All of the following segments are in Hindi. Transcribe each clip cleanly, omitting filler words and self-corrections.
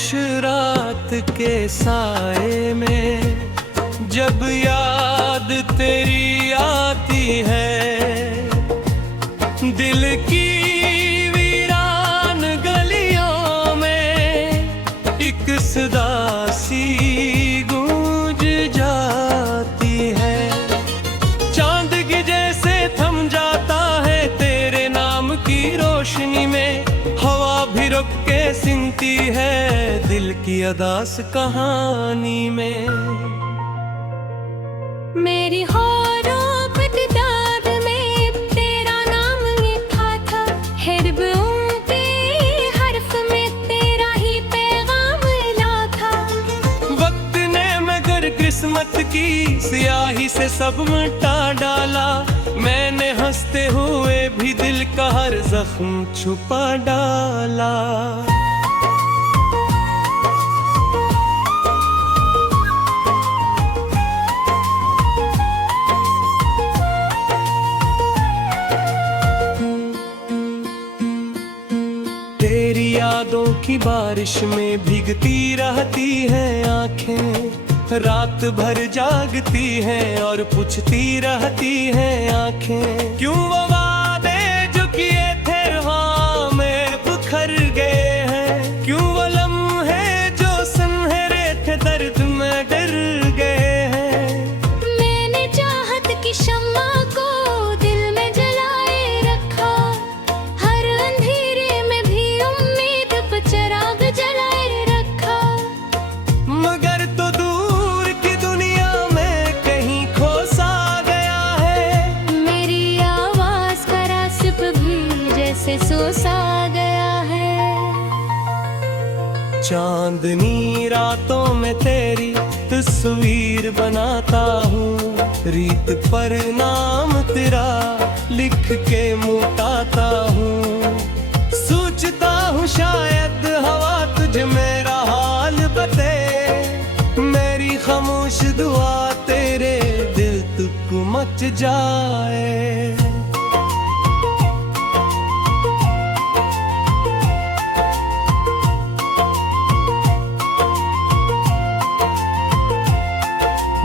खामोश रात के साए में जब याद तेरी आती है, दिल की वीरान गलियों में एक सदा सी गूंज जाती है। चांद की जैसे थम जाता है तेरे नाम की रोशनी में, हवा भी रुक के सुनती है दिल की अदास कहानी में। मेरी होरों पे किताब में तेरा नाम लिखा था, हर बूंद पे हर्फ में तेरा ही पैगाम मिला था। वक्त ने मगर किस्मत की स्याही से सब मिटा डाला, मैंने हंसते हुए भी दिल का हर जख्म छुपा डाला। तेरी यादों की बारिश में भीगती रहती हैं आंखें, रात भर जागती हैं और पूछती रहती हैं आंखें, क्यों वो वादे जो किए थे हाँ में बिखर गए हैं, क्यों वो लम्हे जो सुनहरे थे दर्द में डर गए हैं। मैंने चाहत की शम्मा को दिल में जलाए रखा, हर अंधेरे में भी उम्मीद पे चिराग जलाए रखा। मगर तो दूर की दुनिया में कहीं खो सा गया है, मेरी आवाज का रास्प भी जैसे सो सा गया है। चांदनी रातों में तेरी तस्वीर बनाता हूँ, रीत पर नाम तेरा लिख के मुटाता हूँ। सोचता हूँ शायद हवा तुझे मेरा हाल बते, मेरी खामोश दुआ तेरे दिल तक मच जाए।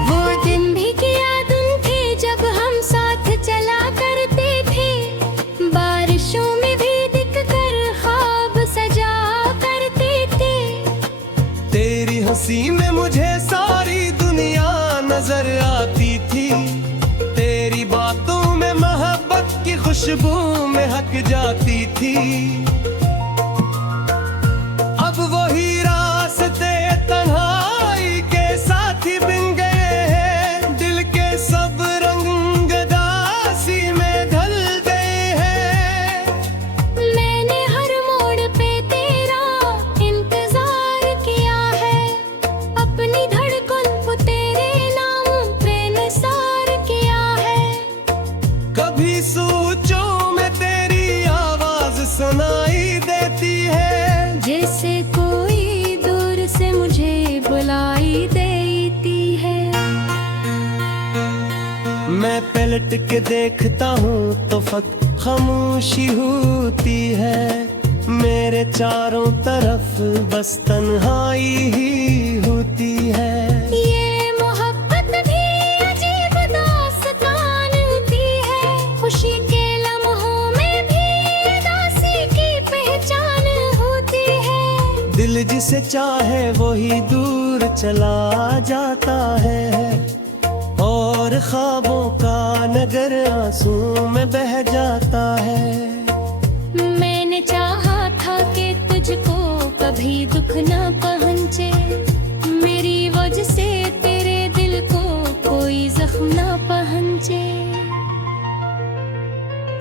वो दिन भी क्या दिन थे जब हम साथ चला करते थे, बारिशों में भी दिख कर ख्वाब सजा करते थे। तेरी हंसी में मुझे सारी दुनिया नजर आती थी, तेरी बातों में मोहब्बत की खुशबू महक जाती थी। अब वही रास्ते तन्हाई के साथी बन गए हैं, दिल के सब रंग दासी में ढल गए हैं। मैंने हर मोड़ पे तेरा इंतजार किया है, अपनी धड़कन को तेरे नाम पे निसार किया है। कभी सोचों में तेरी आवाज सुनाई देती है, जैसे कोई दूर से मुझे बुलाई देती है। मैं पलट के देखता हूँ तो फक्त खामोशी होती है, मेरे चारों तरफ बस तन्हाई ही होती है। ये मोहब्बत भी अजीब दास्तान होती है, खुशी के लम्हों में भी उदासी की पहचान होती है। दिल जिसे चाहे वही दूर चला जाता है, और ख्वाबों का नगर आंसू में बह जाता है। मैंने चाहा था कि तुझको कभी दुख न पहुंचे, मेरी वजह से तेरे दिल को कोई जख्म न पहुंचे।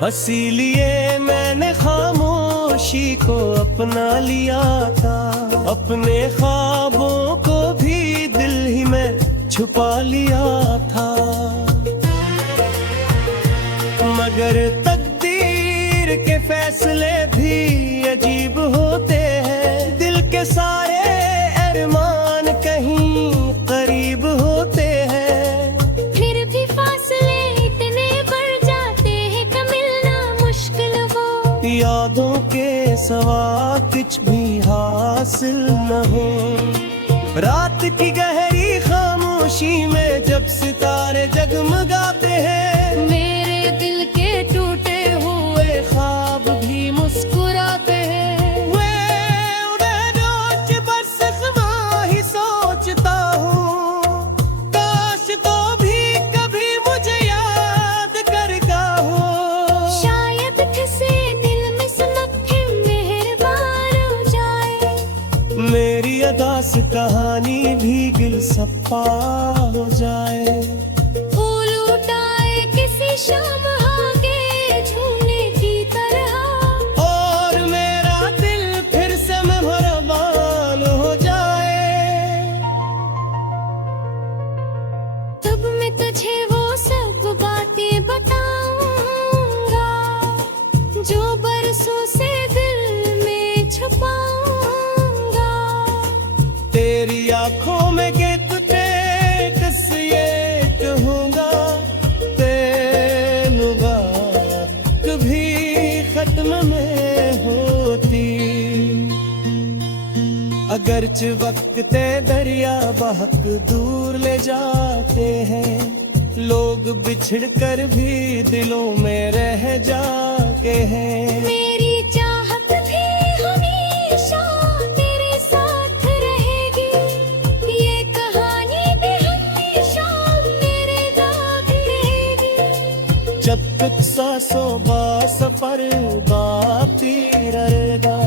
इसीलिए मैंने खामोशी को अपना लिया था, अपने ख्वाबों को भी दिल ही में छुपा लिया था। मगर तकदीर के फैसले भी अजीब होते हैं, दिल के सारे अरमान कहीं करीब होते हैं। फिर भी फासले इतने बढ़ जाते हैं कि मिलना मुश्किल हो, यादों के सवा कुछ भी हाथ हासिल न हो। रात की गहरी खामोशी में जब सितारे जगमगाते हैं, मेरे दिल के टूटे हुए ख्वाब भी मुस्कुराते हैं। वे उन्हें रोज बस ख्वाह ही सोचता हूँ, काश तो भी कभी मुझे याद करता हो। शायद किसी दिल में सुनके मेहरबान हो जाए, मेरी अदा से कहानी भी गिलसप्पा हो जाए। फूल उठाए किसी शाम आगे झूमने की तरह, और मेरा दिल फिर से मेहरबान हो जाए। तब मैं तुझे वो सब बातें बताऊंगा जो बरसों से दिल में छुपाऊंगा। तेरी आंखों में के तुझे ये कहूँगा, तेनु बात कभी खत्म में होती। अगरचे वक्त ते दरिया बहक दूर ले जाते हैं, लोग बिछड़ कर भी दिलों में रह जाते हैं। मेरी चाहत भी हमेशा तेरे साथ रहेगी, ये कहानी भी हमेशा मेरे दाग रहेगी। जब तक सांसों बा सफर बाती रहेगा,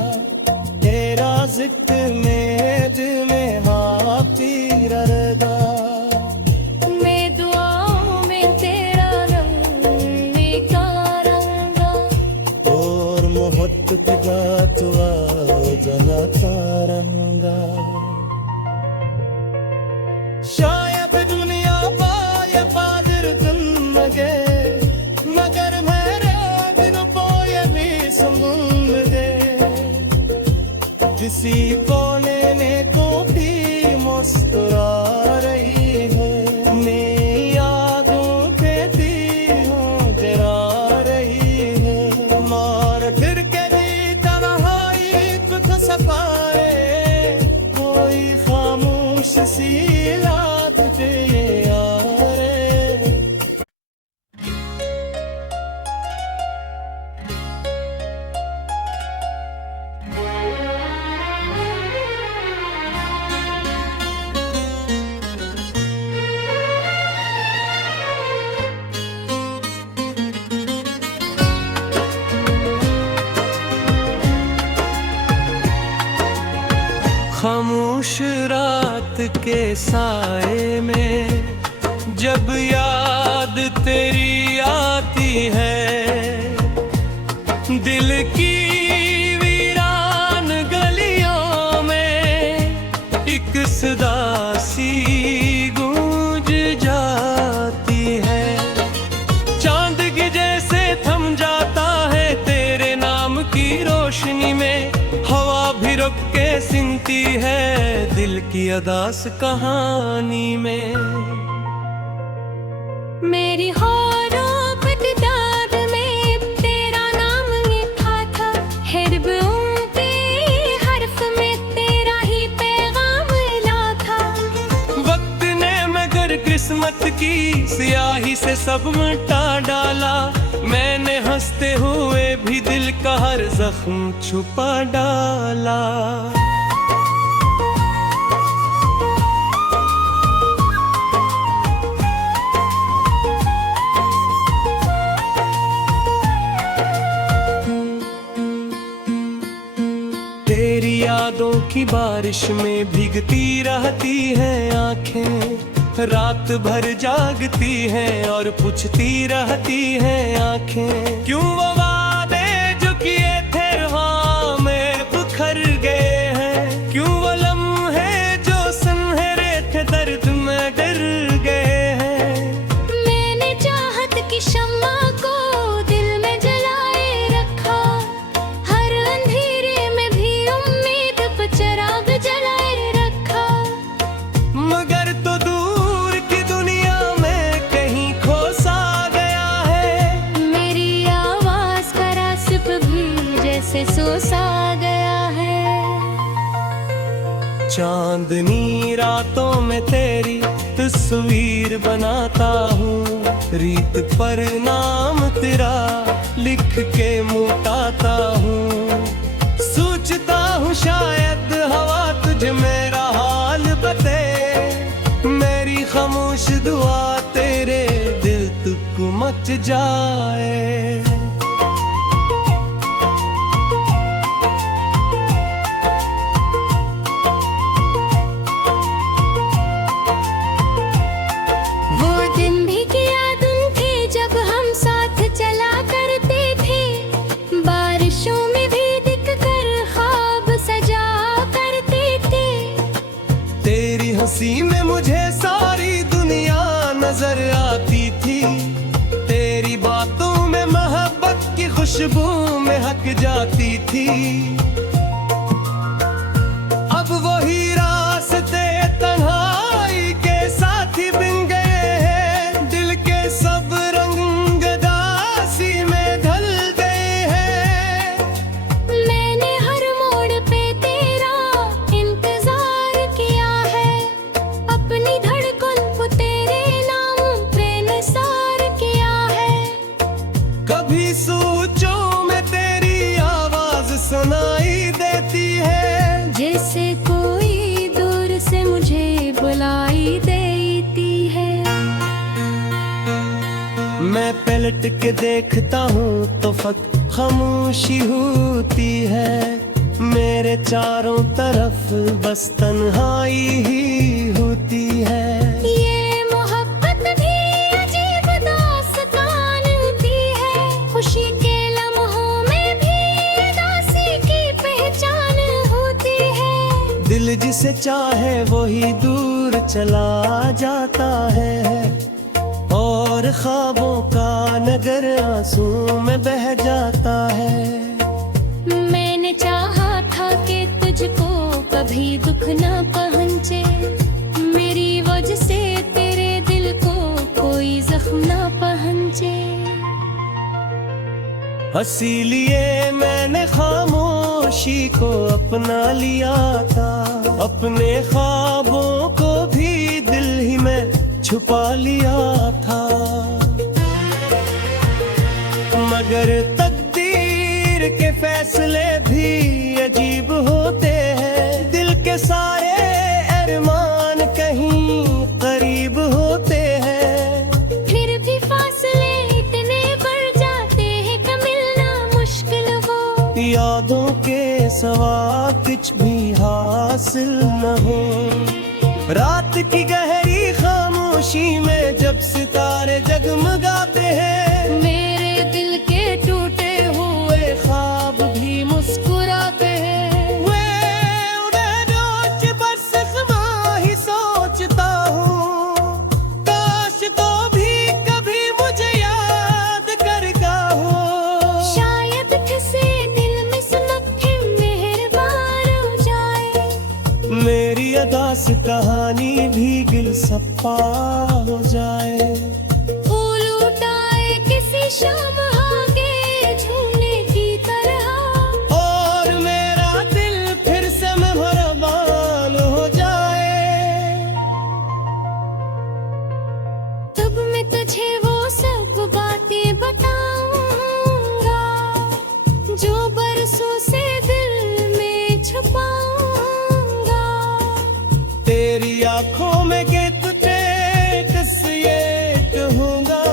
तेरा जिक्र में दिल में हाथी रहेगा। मैं दुआओं में तेरा नाम निकारूंगा, और मोहब्बत का तुआ जलाता रहूंगा। शायद दुनिया पाए पादर तुम लगे, मगर मेरे बिन पोए भी संभल गए। किसी कोने ने को भी मुस्कुरा रही है, मेरी यादों के दिलों जरा रही है। मार फिर के भी तन्हाई कुछ सफाए, कोई खामोश सी रात दे यारे। खामोश रात के साए में जब याद तेरी आती है, दिल की वीरान गलियों में एक सदा सी गूंज जाती है। चांद के जैसे थम जाता है तेरे नाम की रोशनी में, हवा भी रुक के सुनती है दिल की अदास कहानी में। मेरी होरों पतदार में तेरा नाम लिखा था, हिरबों पे हर्फ में तेरा ही पैगाम लिखा था। वक्त ने मगर किस्मत की स्याही से सब मिटा डाला, मैंने हंसते हुए भी दिल का हर जख्म छुपा डाला। तेरी यादों की बारिश में भीगती रहती हैं आंखें, रात भर जागती हैं और पूछती रहती हैं आंखें, क्यों वो वादे जो किए थे हाँ में बिखर गए हैं, क्यों वो लम्हे जो सुनहरे थे दर्द में डर गए हैं। मैंने चाहत की शम्मा को दिल में जलाए रखा, हर अंधेरे में भी उम्मीद पे चिराग जलाए रखा। मगर तो दूर की दुनिया में कहीं खो सा गया है, मेरी आवाज चांदनी रातों में तेरी तस्वीर बनाता हूँ, रीत पर नाम तेरा लिख के मुटाता हूँ। सोचता हूँ शायद हवा तुझे मेरा हाल बते, मेरी खामोश दुआ तेरे दिल तक मच जाए। वो दिन भी क्या दिन थे जब हम साथ चला करते थे, बारिशों में भी दिख कर ख्वाब सजा करते थे। तेरी हंसी में मुझे सारी दुनिया नजर आती थी, तेरी बातों में मोहब्बत की खुशबू महक जाती थी। अब वही रास्ते तन्हाई के साथी बन गए हैं, दिल के सब रंग दासी में ढल गए हैं। मैंने हर मोड़ पे तेरा इंतजार किया है, अपनी धड़कन को तेरे नाम पे निसार किया है। कभी सोचों में तेरी आवाज सुनाई देती है, जैसे कोई दूर से मुझे बुलाई देती है। मैं पलट के देखता हूँ तो फकत खामोशी होती है, मेरे चारों तरफ बस तन्हाई ही होती है। ये मोहब्बत भी अजीब दास्तान होती है, खुशी के लम्हों में भी उदासी की पहचान होती है। दिल जिसे चाहे वही दूर चला जाता है, और ख्वाबों का नगर आंसू में बह जाता है। मैंने चाहा था कि तुझको कभी दुख न पहुंचे, मेरी वजह से तेरे दिल को कोई जख्म न पहुंचे। इसीलिए मैंने खामोशी को अपना लिया था, अपने ख्वाबों को भी दिल ही में छुपा लिया था। मगर तकदीर के फैसले भी अजीब होते हैं, दिल के सारे अरमान कहीं करीब होते हैं। फिर भी फासले इतने बढ़ जाते हैं कि मिलना मुश्किल हो, यादों के सवा कुछ भी हासिल न हो। रात की गहरी खामोशी में जब सितारे जगमगाते हैं, मेरे दिल के टूटे हुए ख्वाब भी मुस्कुराते हैं। वे उन्हें रोज बस ख्वाह ही सोचता हूँ, काश तो भी कभी मुझे याद करता हो। शायद किसी दिल में सुनक मेहरबान हो जाए, मेरी अदा से कहानी भी गिलसप्पा हो जाए। फूल उठाए किसी शाम आगे झूमने की तरह, और मेरा दिल फिर से मेहरबान हो जाए। तब मैं तुझे वो सब बातें बताऊंगा जो बरसों से दिल में छुपाऊंगा। तेरी आंखों में के तुझे कस ये कहूँगा,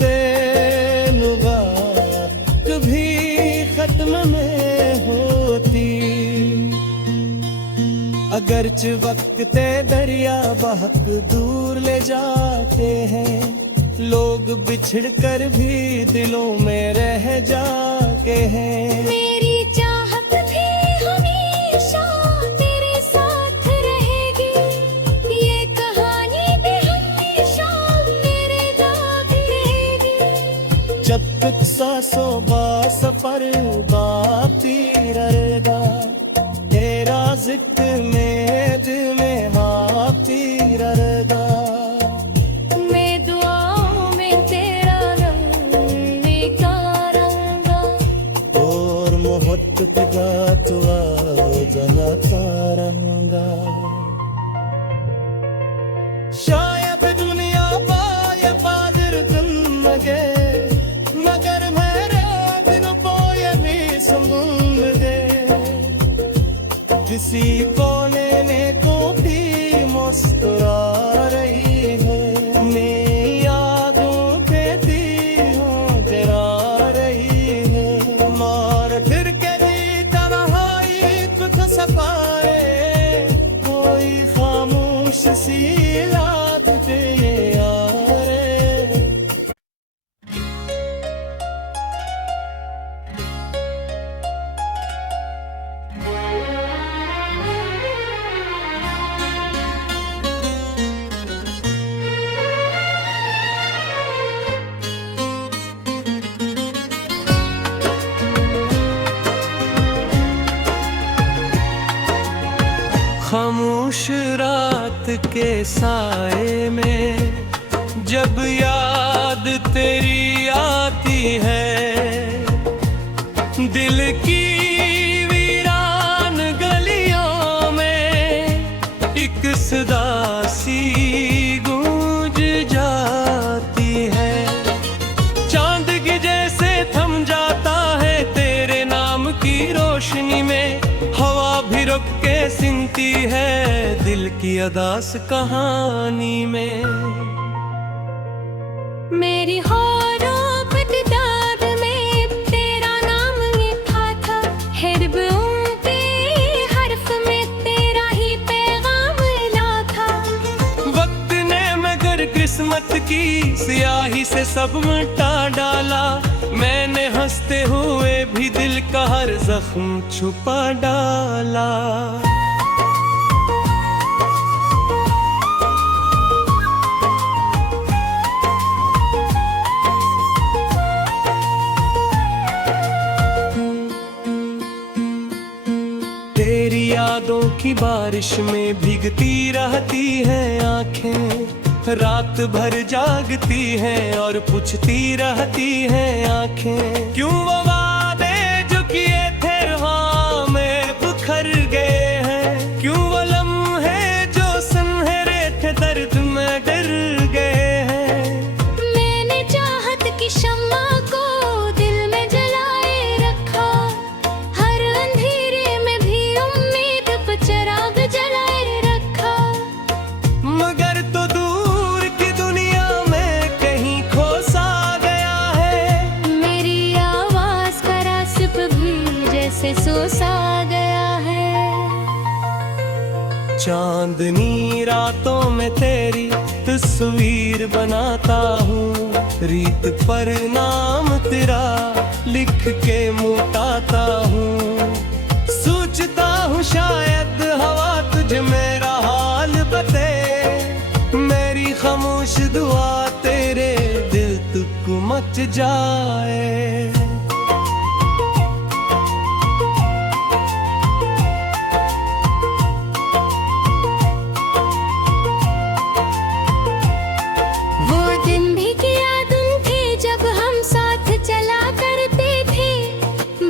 तेनु बात कभी खत्म में होती। अगरचे वक्त ते दरिया बहक दूर ले जाते हैं, लोग बिछड़ कर भी दिलों में रह जाते हैं। मेरी चाहत भी हमेशा तेरे साथ रहेगी, ये कहानी भी हमेशा मेरे दाग रहेगी। जब तक सांसों बा सफर बाती रहेगा, तेरा जिक्र में दिल में हाथी रहेगा। मैं दुआओं में तेरा नाम निकारूंगा, और मोहब्बत पे गाता जलाता रहूंगा। रात के साए में जब याद तेरी आती है, दिल की वीरान गलियों में एक सदा सी गूंज जाती है। चांद के जैसे थम जाता है तेरे नाम की रोशनी में, हवा भी रुक के सुनती है दिल की अदास कहानी में। मेरी होरों पे किताब में तेरा नाम लिखा था, हिरबों पे हर्फ में तेरा ही पैगाम मिला था। वक्त ने मगर किस्मत की स्याही से सब मिटा डाला, मैंने हंसते हुए भी दिल का हर जख्म छुपा डाला। तेरी यादों की बारिश में भीगती रहती हैं आंखें, रात भर जागती हैं और पूछती रहती हैं आंखें, क्यों वो वादे जो किए थे हाँ में बिखर गए हैं, क्यों वो लम्हे जो सुनहरे थे दर्द में डर गए हैं। मैंने चाहत की शम्मा को दिल में जलाए रखा, हर अंधेरे में भी उम्मीद पे चिराग जलाए रखा। मगर तो दूर की दुनिया में कहीं खो सा गया है, मेरी आवाज का रासिप भी जैसे सो सा गया है। चांदनी रातों में तेरी तस्वीर बनाता हूँ, रीत पर नाम तेरा लिख के मुटाता हूँ। सोचता हूँ शायद हवा तुझे मेरा हाल बते, मेरी खामोश दुआ तेरे दिल तक मच जाए। वो दिन भी क्या दिन थे जब हम साथ चला करते थे,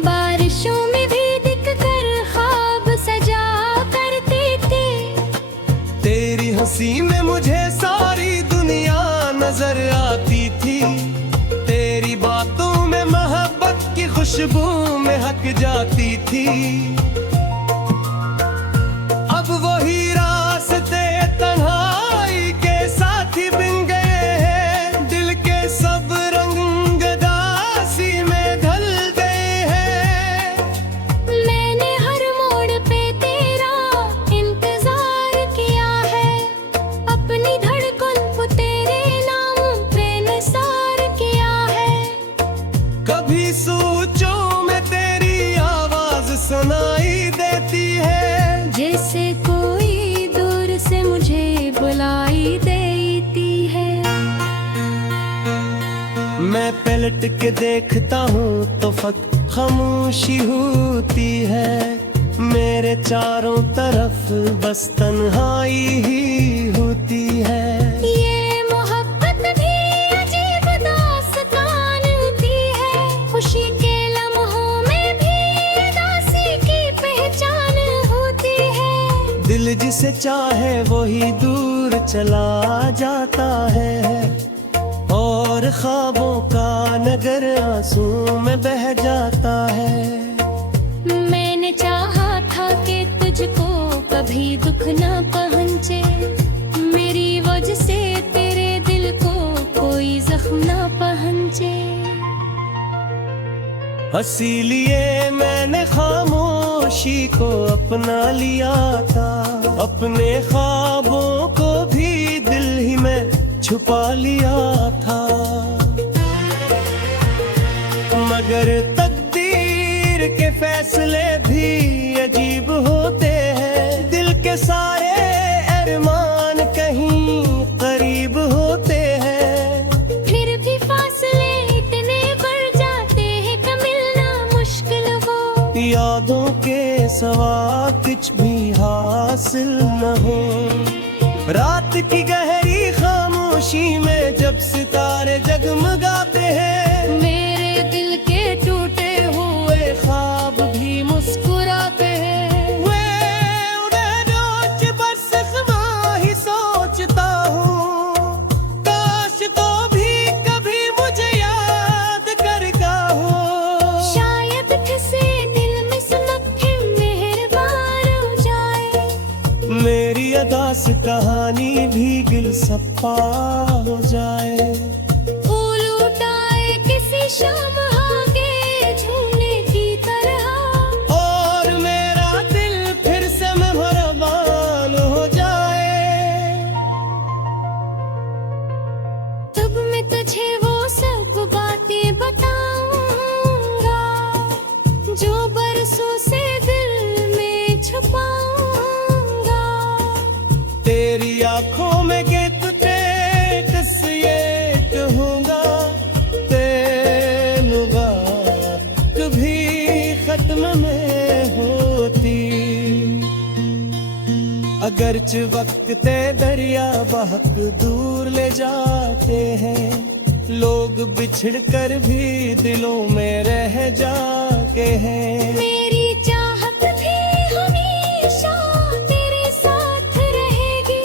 बारिशों में भी दिख कर ख्वाब सजा करते थे। तेरी हंसी में मुझे सारी दुनिया नजर आती थी, तेरी बातों में मोहब्बत की खुशबू महक जाती थी। अब वही रास्ते तन्हाई के साथी बन गए हैं, दिल के सब रंग दासी में ढल गए हैं। मैंने हर मोड़ पे तेरा इंतजार किया है, अपनी धड़कन को तेरे नाम पे निसार किया है। कभी सोचों में तेरी आवाज सुनाई देती है, जैसे कोई दूर से मुझे बुलाई देती है। मैं पलट के देखता हूँ तो फकत खामोशी होती है, मेरे चारों तरफ बस तन्हाई ही होती है। ये मोहब्बत भी अजीब दास्तान होती है, खुशी के लम्हों में भी उदासी की पहचान होती है। दिल जिसे चाहे वही दूर चला जाता है, और ख्वाबों का नगर आंसू में बह जाता है। मैंने चाहा था कि तुझको कभी दुख ना पहुंचे, मेरी वजह से तेरे दिल को कोई जख्म ना पहुंचे। इसीलिए मैंने खामोशी को अपना लिया था, अपने ख्वाबों को भी दिल ही में छुपा लिया था। मगर तकदीर के फैसले भी अजीब होते हैं, दिल के सारे अरमान कहीं करीब होते हैं। फिर भी फासले इतने बढ़ जाते हैं कि मिलना मुश्किल हो, यादों के सवा कुछ भी हाथ हासिल न हो। रात की गहरी खामोशी में जब सितारे जगमगाते हैं, मेरे दिल के टूटे हुए ख्वाब भी मुस्कुराते हैं। वे उन्हें रोज बस ख्वाह ही सोचता हूँ, काश तो भी कभी मुझे याद करता हो। शायद किसी दिल में सुनके मेहरबान हो जाए, मेरी अदा से कहानी भी गिलसप्पा हो जाए। फूल उठाए किसी शाम आगे झूमने की तरह, और मेरा दिल फिर से मेहरबान हो जाए। तब मैं तुझे वो सब बातें बताऊंगा जो बरसों से दिल में छुपाऊंगा। तेरी आंखों में के तुझे ये कहूँगा, तेनु बात कभी खत्म में होती। अगरचे वक्त ते दरिया बहक दूर ले जाते हैं, लोग बिछड़ कर भी दिलों में रह जाते हैं। मेरी चाहत भी हमेशा तेरे साथ रहेगी,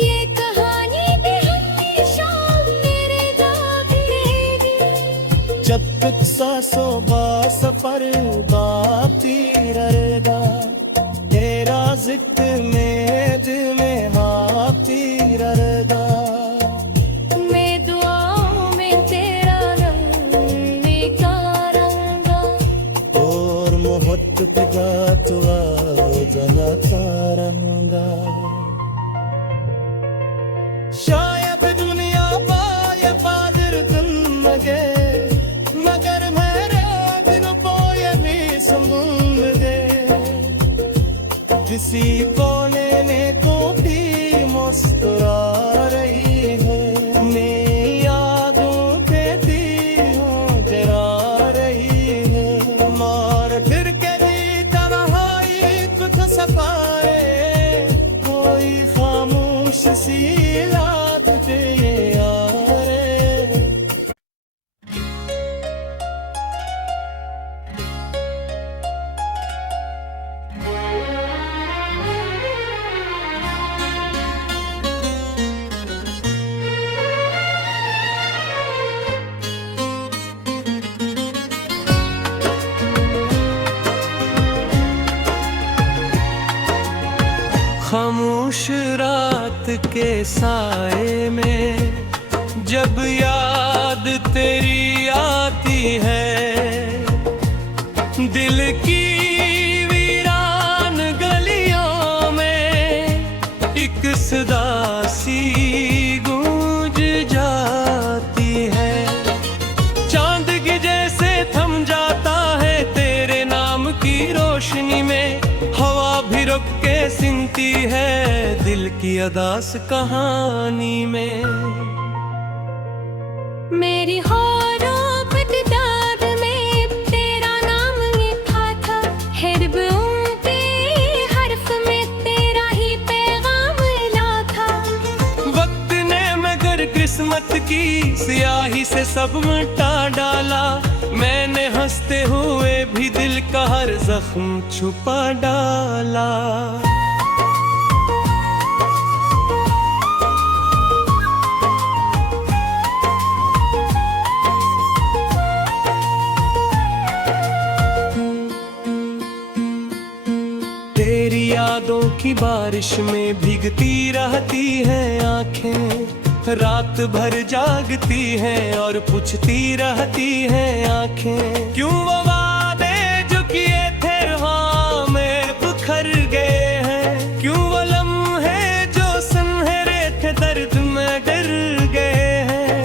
ये कहानी भी हमेशा मेरे साथ रहेगी। जब तक सांसों बार सफर बाती रहेगा, तेरा जिक्र में दिल में हाथी रहेगा। मैं दुआओं में तेरा नाम निकारूंगा, और मोहब्बत का तुआ जना तारंगा। शायद दुनिया पाए पादर तुम मगे, मगर मेरे दिल पोए भी संगुल दे। किसी कोने ने को भी मुस्कुरा रही है, मेरी यादों के दियों जला रही है। मार फिर के भी तन्हाई कुछ सफाए, कोई खामोश सी रात पे यारे। खामोश रात के साए में जब याद तेरी आती है, दिल की वीरान गलियों में एक सदा सी गूंज जाती है। चांद की जैसे थम जाता है तेरे नाम की रोशनी में, हवा भी रुक के सुनती है दिल की अदास कहानी में। मेरी होरों पतदार में तेरा नाम लिखा था, हिरबों पे हर्फ में तेरा ही पैगाम मिला था। वक्त ने मगर किस्मत की स्याही से सब मिटा डाला, मैंने हंसते हुए भी दिल का हर जख्म छुपा डाला। तेरी यादों की बारिश में भीगती रहती हैं आंखें, रात भर जागती हैं और पूछती रहती हैं आंखें, क्यों वो वादे जो किए थे हाँ में बिखर गए हैं, क्यों वो लम्हे जो सुनहरे थे दर्द में डर गए हैं।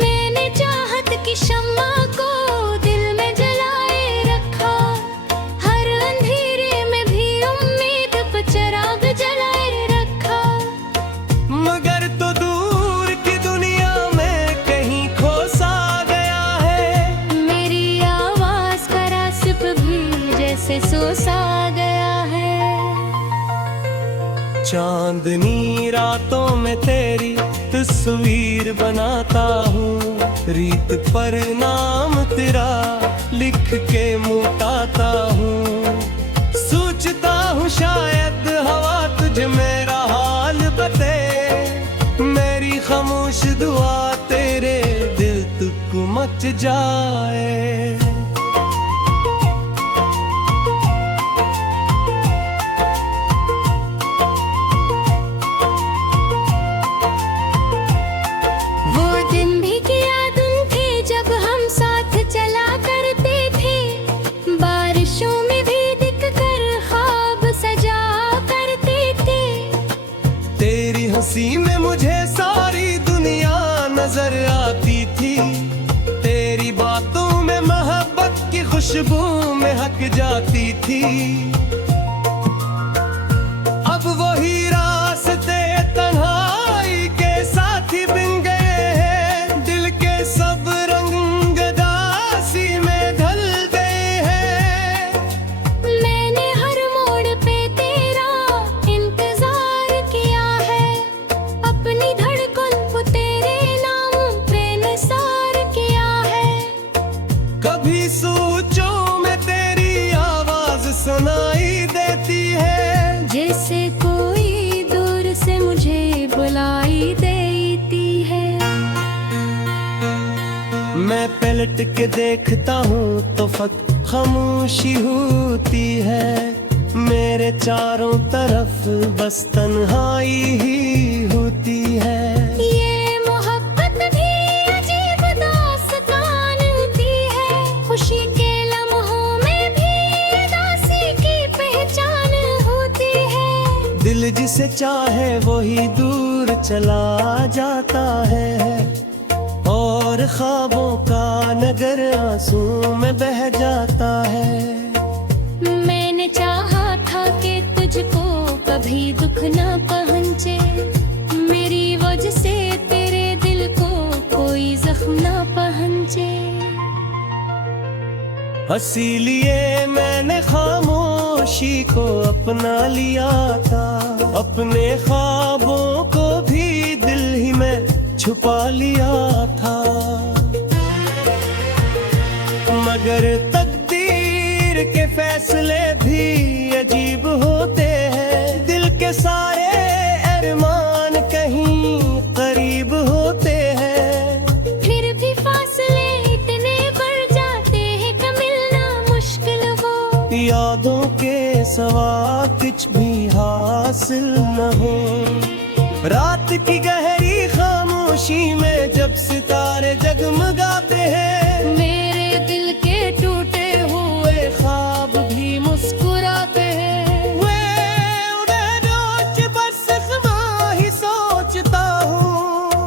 मैंने चाहत की शम्मा को दिल में जलाए रखा, हर अंधेरे में भी उम्मीद पे चिराग जलाए रखा। मगर तो दूर की दुनिया में कहीं खो सा गया है, मेरी आवाज चांदनी रातों में तेरी तस्वीर बनाता हूँ, रीत पर नाम तेरा लिख के मुटाता हूँ। सोचता हूँ शायद हवा तुझे मेरा हाल बते, मेरी खामोश दुआ तेरे दिल तक मच जाए। वो दिन भी क्या दिन थे जब हम साथ चला करते थे, बारिशों में भी दिख कर ख्वाब सजा करते थे। तेरी हंसी में मुझे सारी दुनिया नजर आती थी, तेरी बातों में मोहब्बत की खुशबू महक जाती थी। अब वही रास्ते तन्हाई के साथी बन गए हैं, दिल के सब रंग दासी में ढल गए हैं। मैंने हर मोड़ पे तेरा इंतजार किया है, अपनी धड़कन को तेरे नाम पे निसार किया है। कभी सोचों में तेरी आवाज सुनाई देती है, जैसे कोई दूर से मुझे बुलाई देती है। मैं पलट के देखता हूँ तो फक्त खामोशी होती है, मेरे चारों तरफ बस तन्हाई ही होती है। ये मोहब्बत भी अजीब दास्तान होती है, खुशी के लम्हों में भी उदासी की पहचान होती है। दिल जिसे चाहे वही दूर चला जाता है, और ख्वाबों का नगर आंसू में बह जाता है। मैंने चाहा था कि तुझको कभी दुख न पहुंचे, मेरी वजह से तेरे दिल को कोई जख्म न पहुंचे। इसीलिए मैंने खामोशी को अपना लिया था, अपने ख्वाबों को भी दिल ही में छुपा लिया था। मगर तकदीर के फैसले भी अजीब होते हैं, दिल के सारे अरमान कहीं करीब होते हैं। फिर भी फासले इतने बढ़ जाते हैं कि मिलना मुश्किल हो, यादों के सवा कुछ भी हासिल न हो। रात की गहरी खामोशी में जब सितारे जगमगाते हैं, मेरे दिल के टूटे हुए ख्वाब भी मुस्कुराते हैं। वे उन्हें रोज बस ख्वाह ही सोचता हूँ,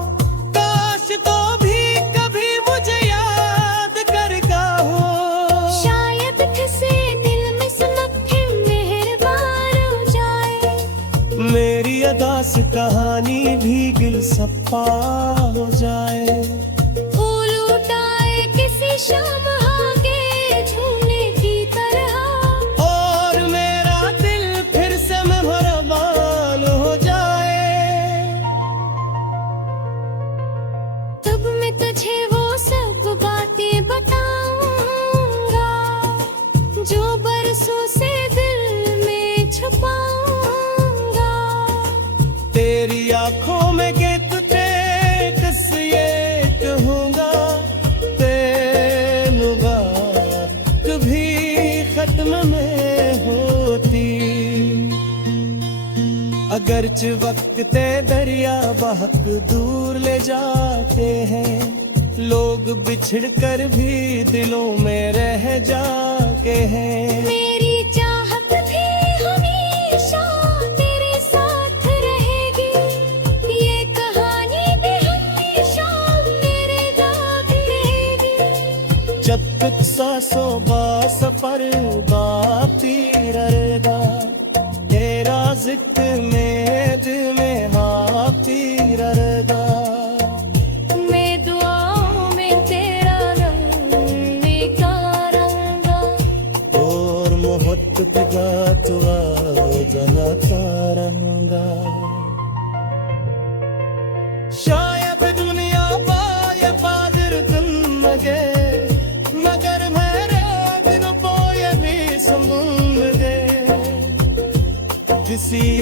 काश तो भी कभी मुझे याद करता हो। शायद किसी दिल में सुलग के मेहरबान हो जाए, मेरी अदा से कहानी भी गिल सप्पा हो जाए। फूल उठाए किसी शाम आगे झूमने की तरह, और मेरा दिल फिर से मेहरबान हो जाए। तब मैं तुझे वो सब बातें बताऊंगा जो बरसों से दिल में छुपाऊंगा। तेरी आंखों में के तुझे कस ये कहूँगा, तेरी बात कभी खत्म में होती। अगरचे वक्त ते दरिया बहक दूर ले जाते हैं, लोग बिछड़ कर भी दिलों में रह जाते हैं। मेरी चाहत भी हमेशा तेरे साथ रहेगी, ये कहानी भी हमेशा मेरे दाग रहेगी। जब तक सांसों बा सफर बाती रहेगा, तेरा जिक्र में दिल में हाथी रहेगा। मैं दुआओं में तेरा रंग निकारूंगा, और मोहब्बत पे गाता जना रहूंगा। सी